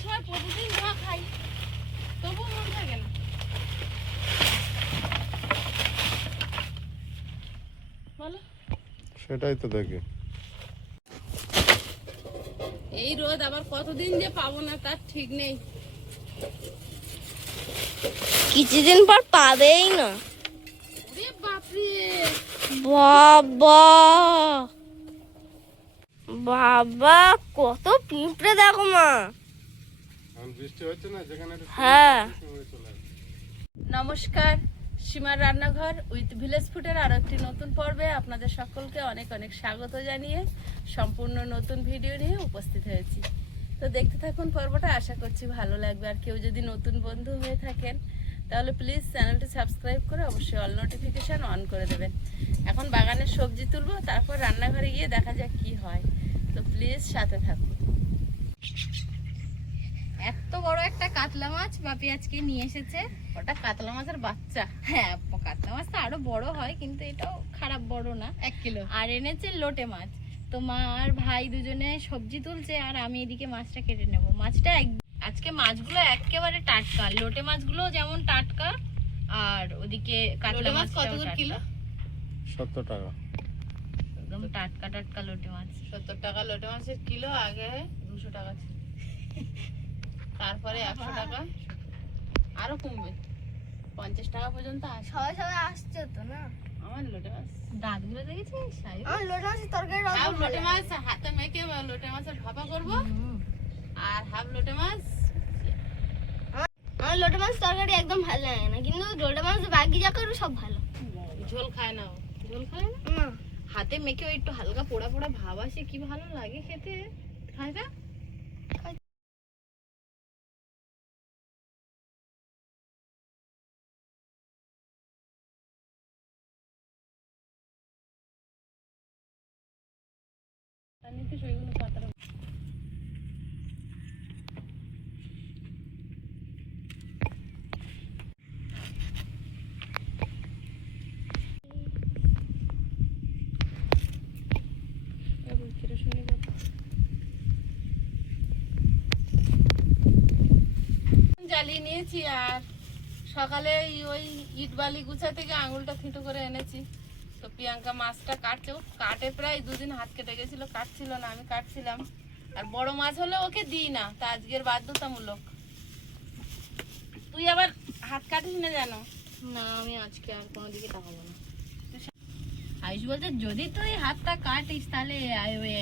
সময় প্রতিদিন না খাই, তবু মন থাকে না। বলো, সেটাই তো দেখি। এই রোদ আবার কতদিন যে পাবো না তার ঠিক নেই। কিছুদিন পর পাবেই না। ওরে বাপরে, বাবা বাবা কত পিঁপড়ে দেখো মা। এখন বৃষ্টি হচ্ছে না, যেখানে হ্যাঁ। নমস্কার, সীমার রান্নাঘর উইথ ভিলেজ ফুডের আরো একটি নতুন পর্বে আপনাদের সকলকে অনেক অনেক স্বাগত জানিয়ে সম্পূর্ণ নতুন ভিডিও নিয়ে উপস্থিত হয়েছি। তো দেখতে থাকুন পর্বটা, আশা করছি ভালো লাগবে। আর কেউ যদি নতুন বন্ধু হয়ে থাকেন তাহলে প্লিজ চ্যানেলটি সাবস্ক্রাইব করে অবশ্যই অল নোটিফিকেশান অন করে দেবেন। এখন বাগানের সবজি তুলবো, তারপর রান্নাঘরে গিয়ে দেখা যাক কি হয়। তো প্লিজ সাথে থাকুন। এত বড় একটা কাতলা মাছ বাপি আজকে নিয়ে এসেছে। ওটা কাতলা মাছের বাচ্চা। হ্যাঁ, কাতলা মাছ তো আরো বড় হয়, কিন্তু এটাও খারাপ বড় না। 1 কিলো। আর এনেছে লোটে মাছ। তো মা আর ভাই দুজনে সবজি তুলছে, আর আমি এদিকে মাছটা কেটে নেব। আজকে মাছগুলো একেবারে টাটকা, লোটে মাছগুলো যেমন টাটকা, আর ওদিকে কাতলা মাছ কত করে কিলো? 70 টাকা। একদম টাটকা টাটকা লোটে মাছ। 70 টাকা লোটে মাছের কিলো, আগে 200 টাকা ছিল, তারপরে 100 টাকা, আরো কমবে, 50 টাকা পর্যন্ত আসে। সবাই সবাই আসছে তো না। আমার লোটে মাছ, দাঁতগুলো দেখেছিস? আমার লোটে মাছের তরকারি হাফ লোটে মাছ হাতে মেখে লোটে মাছের ভাপা করব, আর হাফ লোটে মাছ। আমার লোটে মাছ তরকারি একদম ভালো লাগে না, কিন্তু লোটে মাছ বাকি যা করবে সব ভালো। ঝোল খায় না, ঝোল খায় না, হাতে মেখে ওই একটু হালকা পোড়া পোড়া ভাব আসে, কি ভালো লাগে খেতে। খায় না। ওইগুলো পাতাটা জ্বালিয়ে নিয়েছি। আর সকালে ওই ইট বালি গুছা থেকে আঙুলটা থিতো করে এনেছি। তো প্রিয়াঙ্কা মাছটা কাটছে, ও কাটে প্রায় 2 দিন, হাত কেটে গেছিল, কাটছিল না, আমি কাটছিলাম। আর বড় মাছ হলে ওকে দিই না, তা আজকের বাধ্যতামূলক। তুই আবার হাত কাটিস না জানো? না, আমি আজকে আর কোনো দিকে তাকাবো না। আয়ুষ বলতে যদি তুই হাতটা কাটিস তাহলে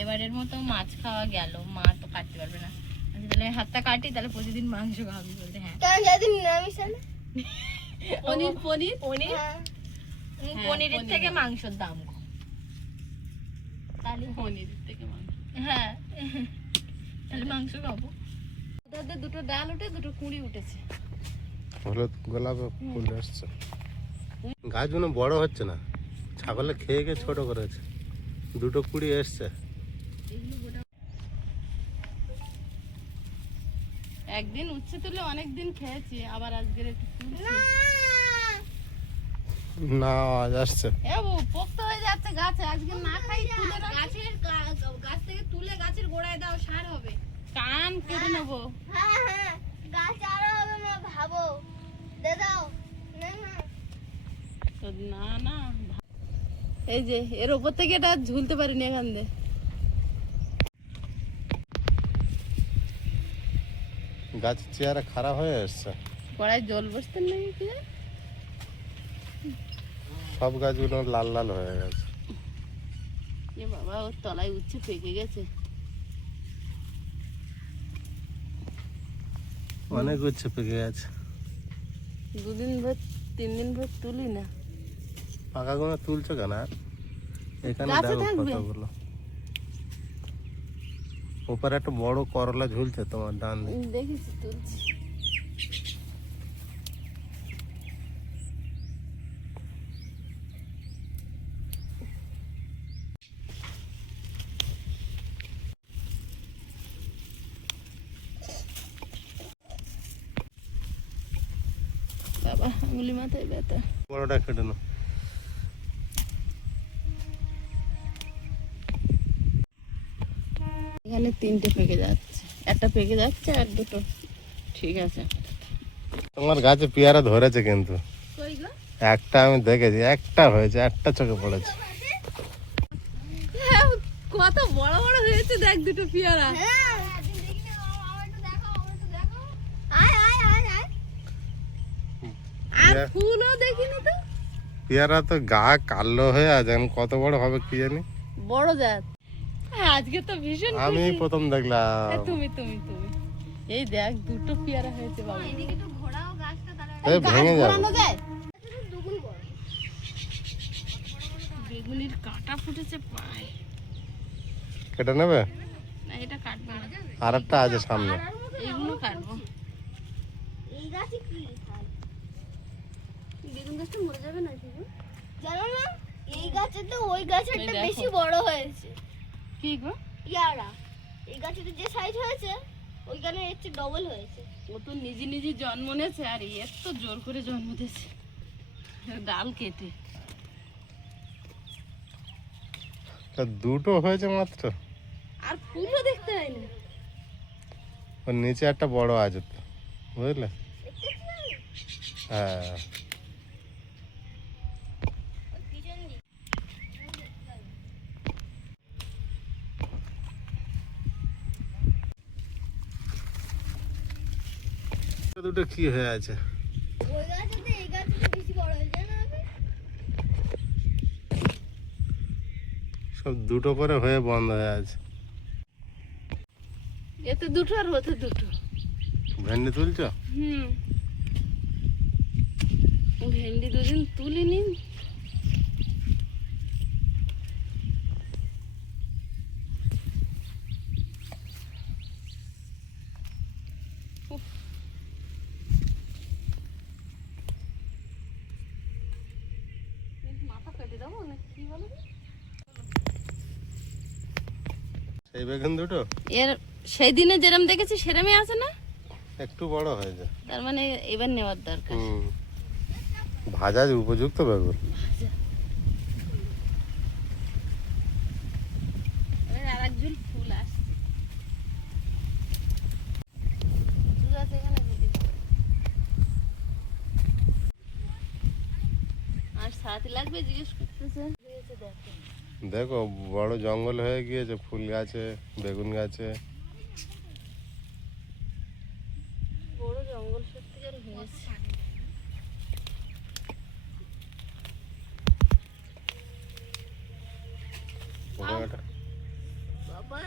এবারের মতো মাছ খাওয়া গেল, মা তো কাটতে পারবে না। তাহলে হাতটা কাটি, তাহলে প্রতিদিন মাংস খাবি। বলতে হ্যাঁ, পনির পনির পনির, পনিরের থেকে মাংসের দাম কম। তাহলে পনির থেকে মাংস, হ্যাঁ, তাহলে মাংস খাবো। ওদের 2টো ডাল উঠে 2টো কুঁড়ি উঠেছে। হলুদ গোলাপ ফুল আসছে, গাছগুলো বড় হচ্ছে না, ছাগলে খেয়ে খেয়ে ছোট করেছে। 2টো কুড়ি এসছে। একদিন উচ্ছে তুলে অনেকদিন খেয়েছি, আবার আজকের একটু তুলছি। না, আজ আসছে। পোক্ত হয়ে যাচ্ছে গাছে, আজকে না খাই তুলে গাছ থেকে তুলে গাছের গোড়ায় দাও, সার হবে। কান কেটে নেবো। গাছ আরো হবে না, ভাবো দাও না না, এই যে এর উপর থেকে এটা ঝুলতে পারিনি, এখান দিয়ে। গাছের চেয়ারে খারাপ হয়ে এসছে। কড়াই জল বসতেন নাকি কি? সব গাছগুলো লাল লাল হয়ে গেছে। এ বাবা, ওর তলায় উচ্ছে পেকে গেছে। অনেক উচ্ছে পেকে গেছে। 2 দিন ভর 3 দিন ভর তুলি না। পাকাগুলো তুলছো কেন? আর এখানে গাছে দেখো থাকবে। কতগুলো। উপরে একটা বড় করলা ঝুলছে তোমার ডান দিকে। দেখেছি, তুলছি। বাবা, আঙুলি মাথায় ব্যথা। বড়টা কেটে নাও। এখানে 3টে পেকে যাচ্ছে, একটা পেকে যাচ্ছে আর দুটো ঠিক আছে। তোমার গাছে পেয়ারা ধরেছে কিন্তু কই গো? একটা আমি দেখেছি, একটা হয়েছে, একটা চোখে পড়েছে। হ্যাঁ, কত বড় বড় হয়েছে দেখ দুটো পেয়ারা। আর ফুলও দেখিনি তো। পেয়ারা তো গা কালো হয়ে আছে, এখন কত বড় হবে কি জানি। বড় জাত। আজকে তো ভীষণ আমি খুশি। প্রথম দেখলাম। তুমি তুমি তুমি এই দেখ দুটো পেয়ারা হয়েছে বাবা। এই ভেঙে যাবে। ঘোরানো যায়? বেগুনির কাঁটা ফুটেছে পায়। কেটে নেবে? না এটা কাটবো না, আর একটা আছে সামনে। এইগুলো কাটবো। এই গাছে কি হয়? বেগুন গাছটা মরে যাবে না কি গো? জানো না এই গাছে তো ওই গাছেরটা এই দেখো। বেশি বড় হয়েছে। কি গো? পেয়ারা এই গাছে তো যে সাইজ হয়েছে ওইখানে এর চেয়ে ডবল হয়েছে। ও তো নিজে নিজে জন্ম নিয়েছে আর এর তো জোর করে জন্ম দিয়েছে ডাল কেটে। তা দুটো হয়েছে মাত্র। আর ফুলও দেখতে হয় না। ওর নিচে একটা বড় আছে তো, বুঝলে? হ্যাঁ, পিছন দিক দুটো কি হয়ে আছে? ওই গাছে তো এই গাছে তো বেশি বড় হয়েছে না? সব দুটো করে হয়ে বন্ধ হয়ে আছে। এতে দুটো আর ওতে দুটো। ভেন্ডি তুলছো? ভেন্ডি দুদিন তুলিনি। উফ। মাথা কেটে দেবো না কি বলো? সেই বেগুন দুটো এর সেই দিনে যেরম দেখেছি সেরমই আছে না? একটু বড় হয়েছে। তার মানে এবার নেওয়ার দরকার। ভাজা উপযুক্ত বেগুন। আর এক ঝুল ফুল আসছে। ফুল আছে এখানে যদি। আর সাথে লাগবে জিজ্ঞেস করতেছে। হয়েছে দেখো। দেখো বড় জঙ্গল হয়ে গিয়েছে, ফুল গাছে, বেগুন গাছে। বড় জঙ্গল সত্যিকার হয়েছে। বড় একটা বাবা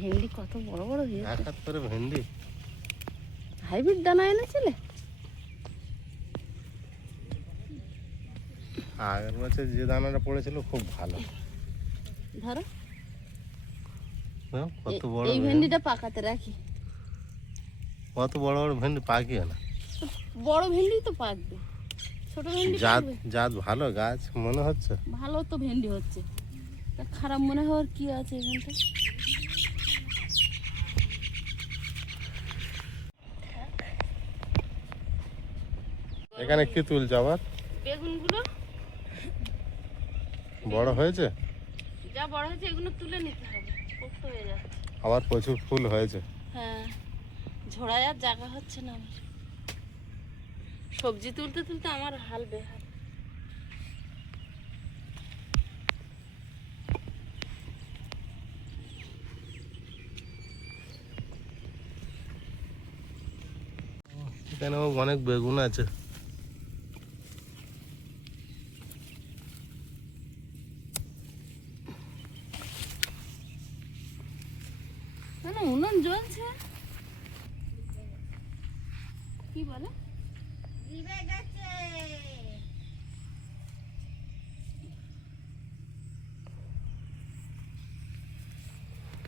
ভেন্ডি কত বড় বড় হয়েছে। এক হাত করে ভেন্ডি। হাইব্রিড দানা এনেছিলে? আগের বছর যে দানাটা পড়েছিল খুব ভালো। ধরো দেখো, কত বড় এই ভেন্ডিটা পাকাতে রাখি। কত বড় বড় ভেন্ডি পাকিয়ে না। বড় ভেন্ডি তো পাকবে, ছোট ভেন্ডি জাত পাকবে? জাত ভালো গাছ মনে হচ্ছে। ভালো তো ভেন্ডি হচ্ছে, তা খারাপ মনে হওয়ার কি আছে এখানটা? এখানে কি তুলছে আবার? বেগুনগুলো বড় হয়েছে? যা বড় হয়েছে এগুলো তুলে নিতে হবে, পোক্ত হয়ে যাচ্ছে। আবার প্রচুর ফুল হয়েছে। হ্যাঁ, ঝোড়ায় আর জায়গা হচ্ছে না আমার। সবজি তুলতে তুলতে আমার হাল বেহাল। এখানে অনেক বেগুন আছে। না উনুন জ্বলছে, কি বলে? দিবে গেছে।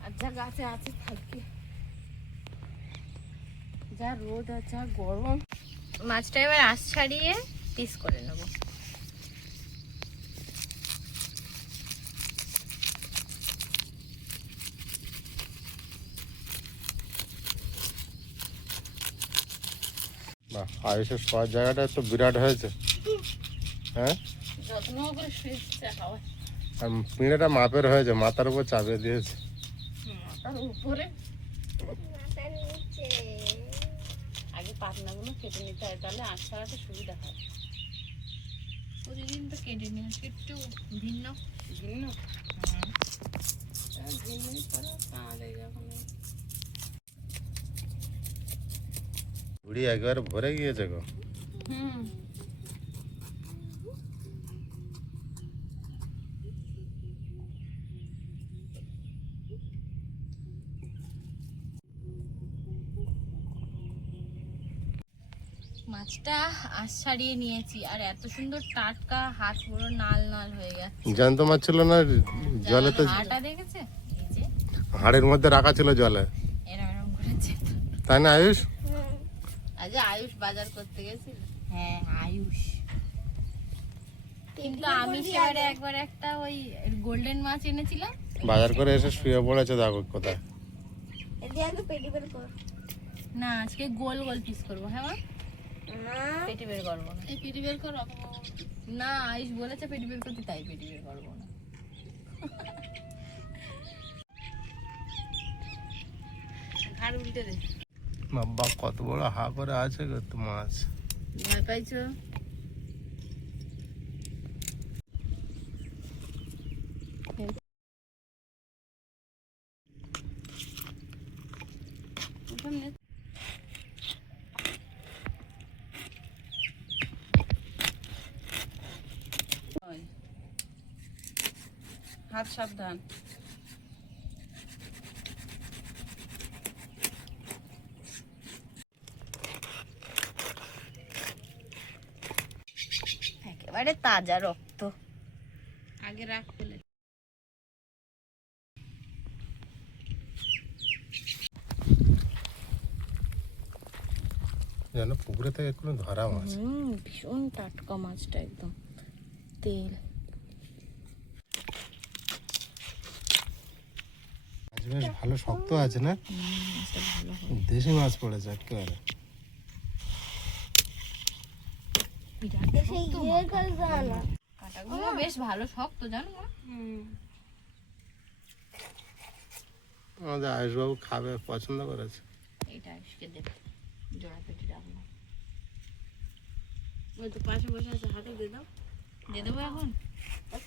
আর যা গাছে আছে থাকবে, যা রোদ আর যা গরম। মাছটা এবার আঁশ ছাড়িয়ে পিস করে নেব। বাহ, আয়ুষের শোয়ার জায়গাটা তো বিরাট হয়েছে। হ্যাঁ, জল যত্ন করে শুয়েছে হাওয়া আর পিঁড়েটা মাপের হয়েছে, মাথার উপর চাপিয়ে দিয়েছে। মাথার উপরে। মাথা নিচে। আগে পাতনাগুলো কেটে নিতে হয়, তাহলে আঁশ ছাড়াতে সুবিধা হয়। প্রতিদিন তো কেটে নিয়ে আসি, একটু ভিন্ন। ভিন্ন ভিন্নই করো, তাহলে যখন বুড়ি একবারে ভরে গিয়েছে গো। হুম মাছটা আঁশ ছাড়িয়ে নিয়েছি, আর এত সুন্দর টাটকা, হাত পুরো নাল নাল হয়ে গেছে। জ্যান্ত মাছ ছিল না জলে? তো হাড়টা দেখেছে, এই যে হাড়ের মধ্যে রাখা ছিল জলে, এরম এরম করেছে। তাই না আয়ুষ? আজ আয়ুষ বাজার করতে গেছিল। হ্যাঁ আয়ুষ। কিন্তু আমি সেবারে একবার একটা ওই গোল্ডেন মাছ এনেছিলাম। বাজার করে এসে শুয়ে পড়েছে, দেখো কোথায়। এদিকে আগে পেটি বের কর। না আজকে গোল গোল পিস করবো। হ্যাঁ মা, না পেটি বের করবো না। এই পিটি বের করো। না আয়ুষ বলেছে পেটি বের করতে, তাই পেটি বের করবো না। ঘাড় উল্টে দে। বাবা কত বড় হা করে আছে গো তো মাছ। ভয় পাইছো? হাত সাবধান। একেবারে তাজা রক্ত। আগে রাখ খুলে। যেন পুকুরে থেকে কোনো ধরা মাছ। ভীষণ টাটকা মাছটা, একদম তেল। মাছ বেশ ভালো শক্ত আছে না? দেশি মাছ পড়েছে একেবারে। সেই ইয়ে করে জানা। কাঁটাগুলো বেশ ভালো শক্ত, জানো মা? আমাদের আয়ুষবাবু খাবে, পছন্দ করেছে। এটা আয়ুষকে দেবে, জোড়া পেটি রাখবো। ওই তো পাশে বসে আছে, হাতে দিয়ে দাও। দিয়ে দেবো এখন?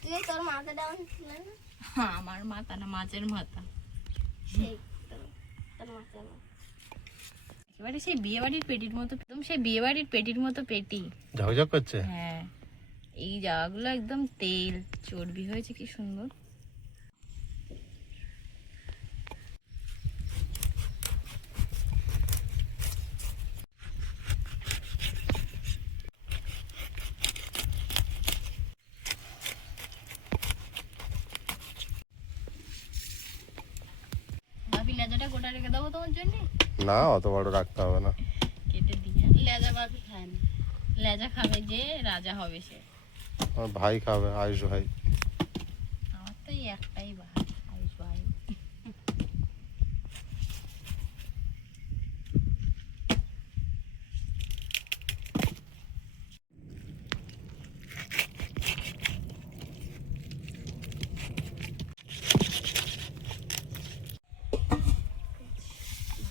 তুই তোর মাথা ডাউন ছিল না? আমার মাথা না, মাছের মাথা। সেই তোর মাথা না। একেবারে সেই বিয়ে বাড়ির পেটির মতো, একদম সেই বিয়ে বাড়ির পেটির মতো পেটি। ঝকঝক করছে। হ্যাঁ, এই জায়গাগুলো একদম তেল চর্বি হয়েছে, কি সুন্দর। ভাবি লেজাটা গোটা রেখে দেবো তোমার জন্য? না অত বড় রাখতে হবে না। কেটে দিয়ে লেজা বাপি খায় না। লেজা খাবে যে রাজা হবে সে। আমার ভাই খাবে, আয়ুষ ভাই। আমার তো এই একটাই ভাই, আয়ুষ ভাই।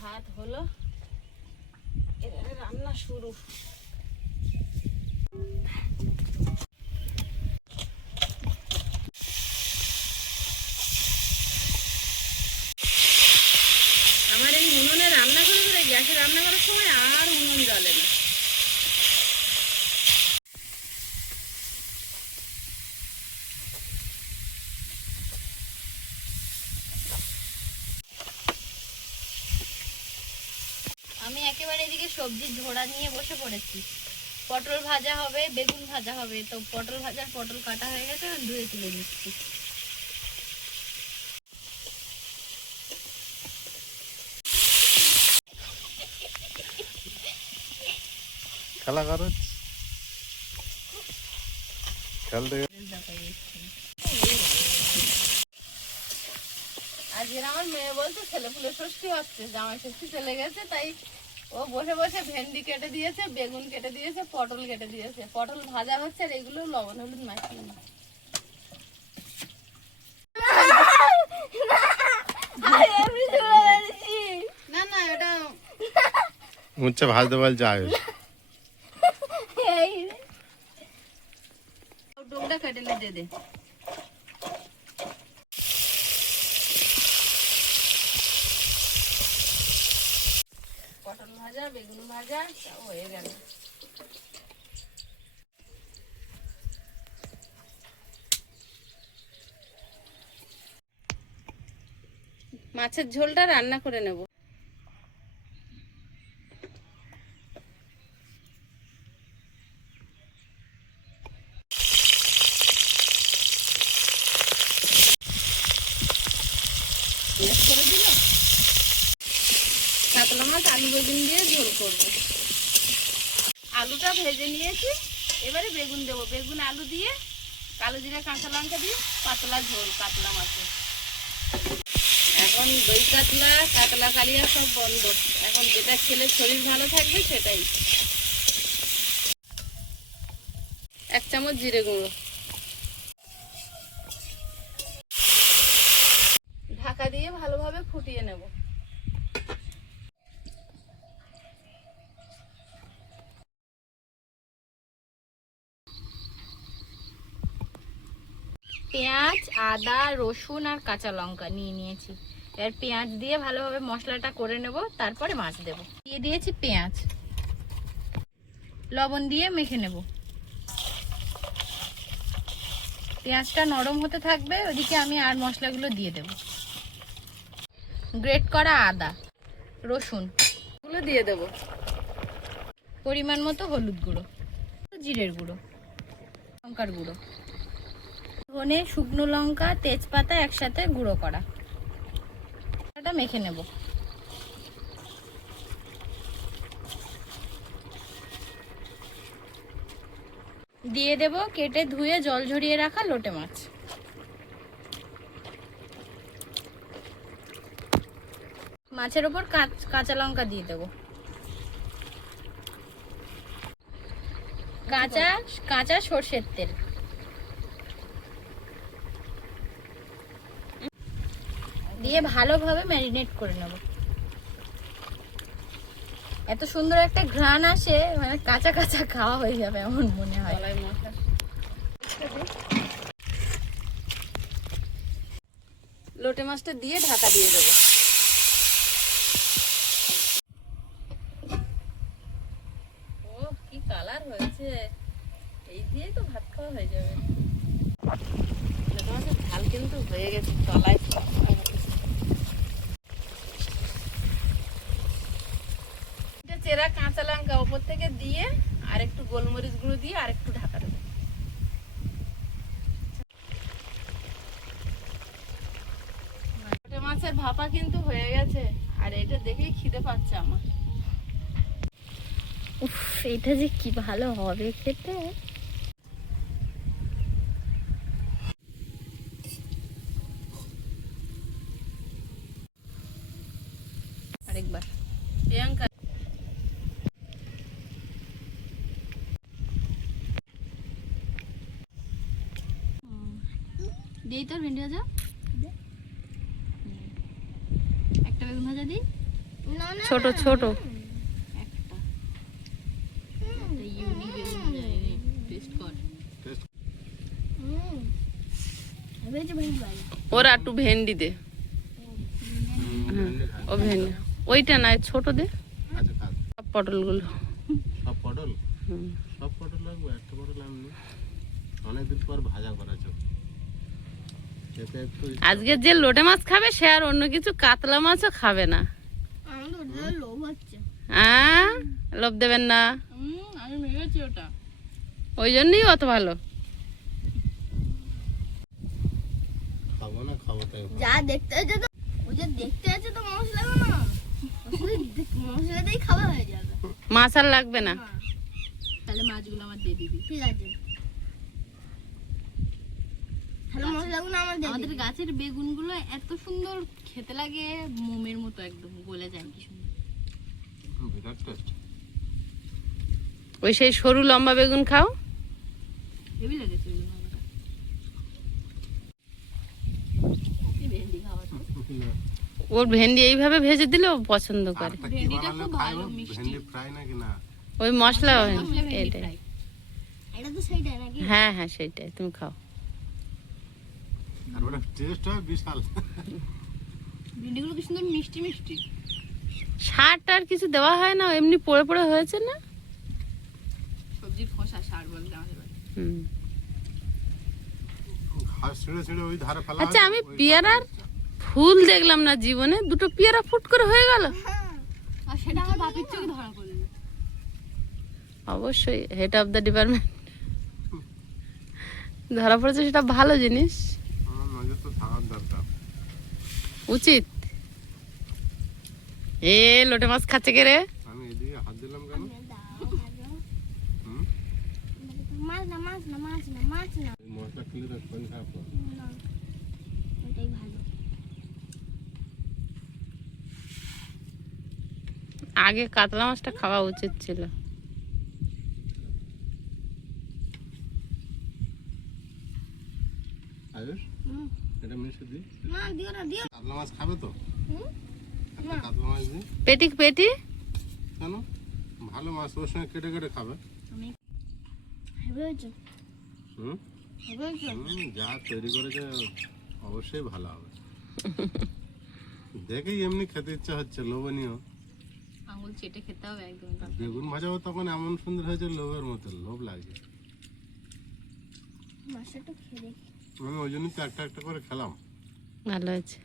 ভাত হলো, এবারে রান্না শুরু। আমার এই উনুনে রান্না করে গ্যাসে রান্না করার সময় আর উনুন জ্বলে না। আমি একেবারে এদিকে সবজির ঝোড়া নিয়ে বসে পড়েছি। পটল ভাজা হবে, বেগুন ভাজা হবে। তো পটল ভাজার পটল কাটা হয়ে গেছে, ধুয়ে তুলে নিচ্ছি। খেলা করো, খেলতে আজকে আমার মেয়ে বলছে ছেলে পুলে ষষ্ঠী হচ্ছে, জামাই ষষ্ঠী চলে গেছে, তাই ও বসে বসে ভেন্ডি কেটে দিয়েছে, বেগুন কেটে দিয়েছে, পটল কেটে দিয়েছে। পটল ভাজা হচ্ছে আর এগুলো লবণ হলুদ মাখিয়ে নেব। না না এটা উচ্ছে ভাজতে বলছে আয়ুষ। ডোকটা কেটে নে, দে দে। পটল ভাজা, বেগুন ভাজা সব হয়ে গেল। মাছের ঝোলটা রান্না করে নেব। করে দিল কাতলা মাছ আলু বেগুন দিয়ে ঝোল করব। আলুটা ভেজে নিয়েছি, এবারে বেগুন দেবো। বেগুন আলু দিয়ে কালো জিরা কাঁচা লঙ্কা দিয়ে পাতলা ঝোল কাতলা মাছের। এখন দই কাতলা, কাতলা কালিয়া সব বন্ধ। এখন যেটা খেলে শরীর ভালো থাকবে সেটাই। 1 চামচ জিরে গুঁড়ো, ঢাকা দিয়ে ভালোভাবে ফুটিয়ে নেব। পেঁয়াজ, আদা, রসুন আর কাঁচা লঙ্কা নিয়েছি। এর পেঁয়াজ দিয়ে ভালোভাবে মশলাটা করে নেব, তারপরে মাছ দেব। দিয়ে দিয়েছি পেঁয়াজ, লবণ দিয়ে মেখে নেব। পেঁয়াজটা নরম হতে থাকবে, ওদিকে আমি আর মশলাগুলো দিয়ে দেব। গ্রেট করা আদা, রসুন গুলো দিয়ে দেব। পরিমাণ মতো হলুদ গুঁড়ো, জিরের গুঁড়ো, লঙ্কার গুঁড়ো, ধনে, শুকনো লঙ্কা, তেজপাতা একসাথে গুঁড়ো করা। এটা মেখে নেব। দিয়ে দেব কেটে ধুয়ে জল ঝরিয়ে রাখা লোটে মাছ। মাছের ওপর কাঁচা লঙ্কা দিয়ে দেব। কাঁচা সর্ষের তেল দিয়ে ভালোভাবে ম্যারিনেট করে নেব। এত সুন্দর একটা ঘ্রাণ আসে, মানে কাঁচা কাঁচা খাওয়া হয়ে যাবে এমন মনে হয়। কলাই মশলা লোটে মাছটা দিয়ে ঢাকা দিয়ে দেবো। ও কি কালার হয়েছে, এই দিয়েই তো ভাত খাওয়া হয়ে যাবে। লোটে মাছের ঝাল কিন্তু হয়ে গেছে, তলায় চেরা কাঁচা লঙ্কা ওপর থেকে দিয়ে আর একটু গোলমরিচ গুঁড়ো দিয়ে আর একটু ঢাকা দেবো। লোটে মাছের ভাপা কিন্তু হয়ে গেছে, আর এটা দেখেই খিদে পাচ্ছে আমার। উফ, এটা যে কি ভালো হবে খেতে। আরেকবার প্রিয়াঙ্কা দিই তোর ভেন্ডি ভাজা, একটা বেগুন ভাজা দিই, না না ছোট ছোট একটা ইউনিক বেগুন ভাজা টেস্ট কর। ভেজে ভেজে ভালো। ওরা একটু ভেন্ডি দে। ও ভেন্ডি ওইটা নাই, ছোট দে। আচ্ছা থাক। সব পটলগুলো সব পটল, সব পটল লাগবে, একটা পটল আমি অনেকদিন পর ভাজা করা চল। খেতে একটু আজকে যে লোটে মাছ খাবে সে আর অন্য কিছু কাতলা মাছও খাবে না। আমার তো ওটা লোভ হচ্ছে। হ্যাঁ, লোভ দেবেন না, আমি ভেবেছি ওটা। ওই জন্যই অত ভালো। খাবো না, খাবো তাই। যা দেখতে আছে তো, ও যে দেখতে আছে তো মশলা না, মশলা দিয়ে খাওয়া হয়ে যাবে। মাছ আর লাগবে না। তাহলে মাছগুলো আমার দিয়ে দিবি। ঠিক আছে, তাহলে মশলাগুলো আমার দিয়ে আমাদের দিবি। গাছের বেগুনগুলো এত সুন্দর খেতে লাগে, মোমের মতো একদম গলে যায়, কি সুন্দর। বিরাট টেস্ট। ওই সেই সরু লম্বা বেগুন খাও। হেভি লেগেছে ওই জন্য আমাকে। কি ভেন্ডি খাওয়া তো? ওর ভেন্ডি এইভাবে ভেজে দিলেও পছন্দ করে। আরেকটা কি ভেন্ডিটা বানালে খুব খাইবো? ভালো, মিষ্টি। ভেন্ডি ফ্রাই নাকি না? ওই মশলা মশলা ভেন্ডি এটাই। ফ্রাই। এটা তো সেইটাই নাকি? হ্যাঁ হ্যাঁ সেইটাই তুমি খাও। আর ওটা টেস্ট হয় বিশাল। ভেন্ডিগুলো কি সুন্দর মিষ্টি মিষ্টি। সার টার কিছু দেওয়া হয় না, এমনি পড়ে পড়ে হয়েছে না। সবজির খোসা সার বলতে আমাদের বাড়ি। হুম। ঘাস ছিঁড়ে ছিঁড়ে ওই ধারে ফেলা আচ্ছা, হয়, আমি ওই পেয়ারার কাঁচা ফুল দেখলাম না জীবনে, দুটো পেয়ারা ফুট করে হয়ে গেল। আর সেটা আমার বাপির চোখে ধরা পড়লো। অবশ্যই হেড অফ দ্য ডিপার্টমেন্ট ধরা পড়েছে, সেটা ভালো জিনিস, আমার নজর তো থাকার দরকার। উচিত। এ লোটে মাছ খাচ্ছে কে রে? আমি এদিকে হাত দিলাম কেন? হুম? মাছ না মাছ না মাছ না মাছ না। এই মশলা খেলে তো শরীর খারাপ করে। না, ওটাই ভালো। আগে কাতলা মাছটা খাওয়া উচিত ছিল। আয়ুষ, হুম। এটা মিশে দিই। না দিও না দিও। কাতলা মাছ খাবে তো? হুম? একটা কাতলা মাছ দিই। পেটি পেটি কেন? ভালো মাছ, ওর সঙ্গে কেটে কেটে খাবে। হেবে হয়েছে হুম? হেবে হয়েছে। যা তৈরি করেছে অবশ্যই ভালো হবে। দেখেই এমনি খেতে ইচ্ছা হচ্ছে, লোভনীয়। আঙুল চেটে খেতে হবে একদম। বেগুন ভাজাও তখন এমন সুন্দর হয়েছে, লোভের মতো, লোভ লাগছে। মাছটা একটু খেয়ে দেখি। আমি ওই জন্যই তো একটা একটা করে খেলাম। ভালো আছে।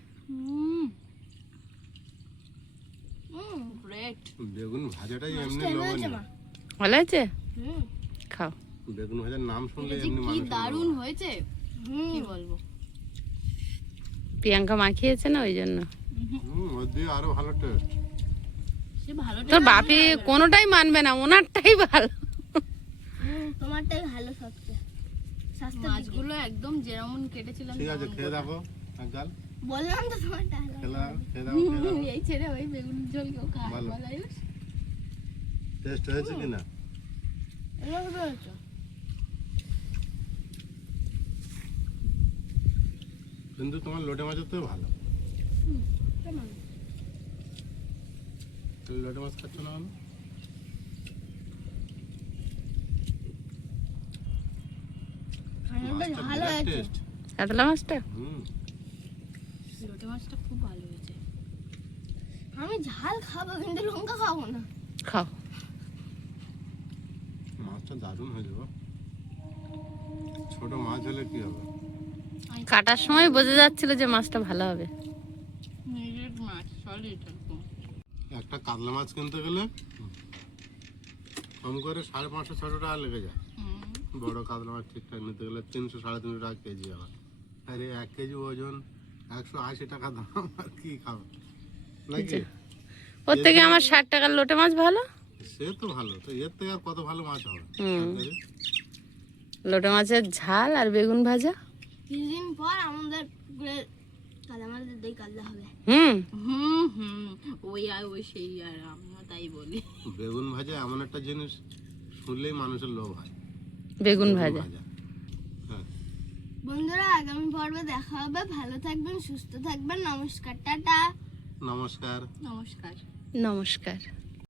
গ্রেট। বেগুন ভাজাটাই এমনি হেবে হয়েছে লোভনীয়। মা। ভালো আছে, হুম খাও। বেগুন ভাজার নাম শুনলে এটা যে এমনি কি মানুষ দারুণ হয়েছে হুম। কি বলবো। প্রিয়াঙ্কা মাখিয়েছে না ওই জন্য। ওর দিয়ে আরো ভালো টেস্ট। সে ভালো তোর বাপি কোনোটাই মানবে না, ওনারটাই ভালো। তোমারটাই ভালো সবচেয়ে স্বাস্থ্য মাছগুলো একদম যেমন কেটেছিলাম ঠিক আছে, তেমন খেয়ে গোটা। দেখো একগাল। বললাম তো তোমারটা ভালো। খেয়ে দাও, খেয়ে দাও। এই ছেড়ে ওই বেগুন ঝোল কেউ খায় ভালো। বলো আয়ুষ? টেস্ট হয়েছে কিনা? এগুলো হেবে হয়েছে। কিন্তু তোমার লোটে মাছের তো ভালো। কেমন? তুমি লোটে মাছ খাচ্ছ না কেন? খানাটা মাছটা ভালো বিরাট হয়েছে। টেস্ট। কাতলা মাছটা হুম। লোটে মাছটা খুব ভালো হয়েছে। আমি ঝাল খাবো কিন্তু লঙ্কা খাবো না। খাও। মাছটা দারুণ হয়ে যাবে। ছোট মাছ হলে কি হবে? কাটার সময় বোঝা যাচ্ছিল যে মাছটা ভালো হবে। নিজের মাছ সলিড একদম। একটা কাতলা মাছ কিনতে গেলে কম করে 550-600 টাকা লেগে যায়। বড় কাতলা মাছ ঠিকঠাক নিতে গেলে 300-350 টাকা কেজি। আবার আরে 1 কেজি ওজন 180 টাকা দাম, আর কি খাবে নাকি? ওর থেকে আমার 60 টাকার লোটে মাছ ভালো। সে তো ভালো, তো এর থেকে আর কত ভালো মাছ হবে? হুম। লোটে মাছের ঝাল আর বেগুন ভাজা। কিছুদিন পর আমাদের পুকুরে কালা মাছ দিয়ে কালা হবে। হুম। ওই আর ওই সেই আর আমিও তাই বলি। বেগুন ভাজা এমন একটা জিনিস, শুনলেই মানুষের লোভ হয়। বেগুন ভাজা। হ্যাঁ। বন্ধুরা আগামী পর্বে দেখা হবে। ভালো থাকবেন, সুস্থ থাকবেন। নমস্কার, টাটা। নমস্কার। নমস্কার। নমস্কার।